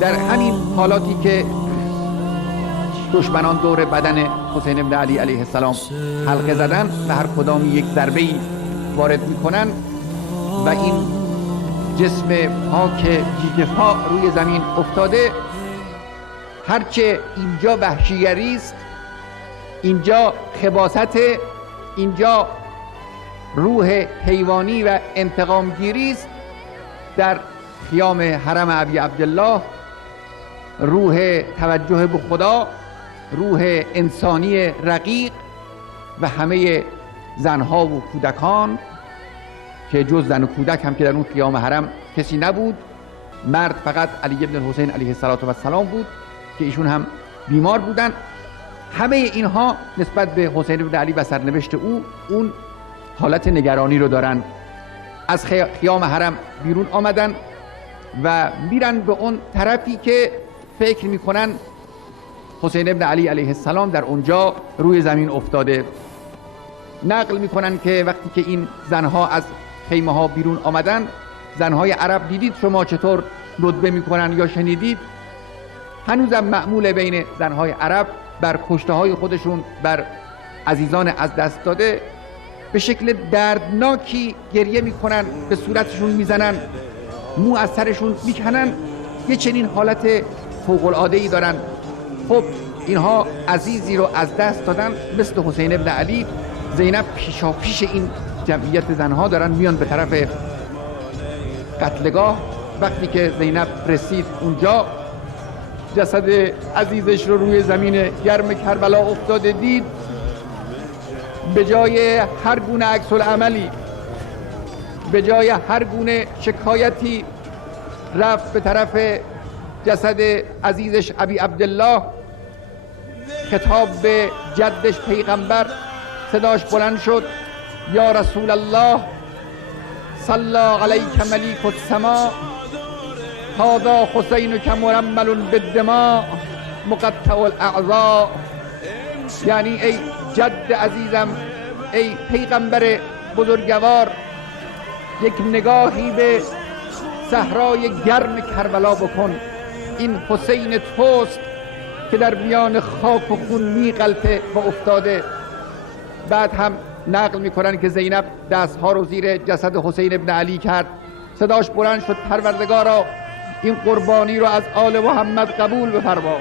در همین حالاتی که دشمنان دور بدن حسین ابن علی علیه السلام حلقه زدن و هر کدام یک ضربه‌ای وارد میکنن و این جسم پاک بی‌دفاع روی زمین افتاده، هرچه اینجا وحشیگری است، اینجا خباثت، اینجا روح حیوانی و انتقامگیری است، در خیام حرم ابی عبدالله روح توجه به خدا، روح انسانی رقیق و همه زنها و کودکان که جز زن و کودک هم که در اون خیام حرم کسی نبود، مرد فقط علی ابن الحسین علیه السلام بود که ایشون هم بیمار بودن. همه اینها نسبت به حسین ابن علی و سرنوشت او اون حالت نگرانی رو دارن. از خیام حرم بیرون آمدن و میرن به اون طرفی که فکر میکنن حسین ابن علی علیه السلام در اونجا روی زمین افتاده. نقل میکنن که وقتی که این زنها از خیمه ها بیرون آمدن، زنهای عرب دیدید شما چطور ندبه میکنن یا شنیدید؟ هنوزم معمول بین زنهای عرب بر کشته های خودشون، بر عزیزان از دست داده به شکل دردناکی گریه میکنن، به صورتشون میزنن، مو از سرشون میکنن، یه چنین حالت فوق العاده ای دارن. خب اینها عزیزی رو از دست دادن مثل حسین ابن علی. زینب پیشاپیش این جمعیت زنها دارن میان به طرف قتلگاه. وقتی که زینب رسید اونجا، جسد عزیزش رو روی زمین گرم کربلا افتاده دید، به جای هر گونه عکس العملی، به جای هر گونه شکایتی، رفت به طرف جسد عزیزش ابی عبدالله، خطاب به جدش پیغمبر صداش بلند شد: یا رسول الله، صلی علیک ملیک السما، هذا حسینک مرمل بالدماء مقطع الاعضاء. یعنی ای جد عزیزم، ای پیغمبر بزرگوار، یک نگاهی به صحرای گرم کربلا بکن. این حسین توست که در میان خاک و خون میغلطه و افتاده. بعد هم نقل میکنن که زینب دستها رو زیر جسد حسین ابن علی کرد، صداش بلند شد: پروردگارا این قربانی رو از آل محمد قبول بفرما.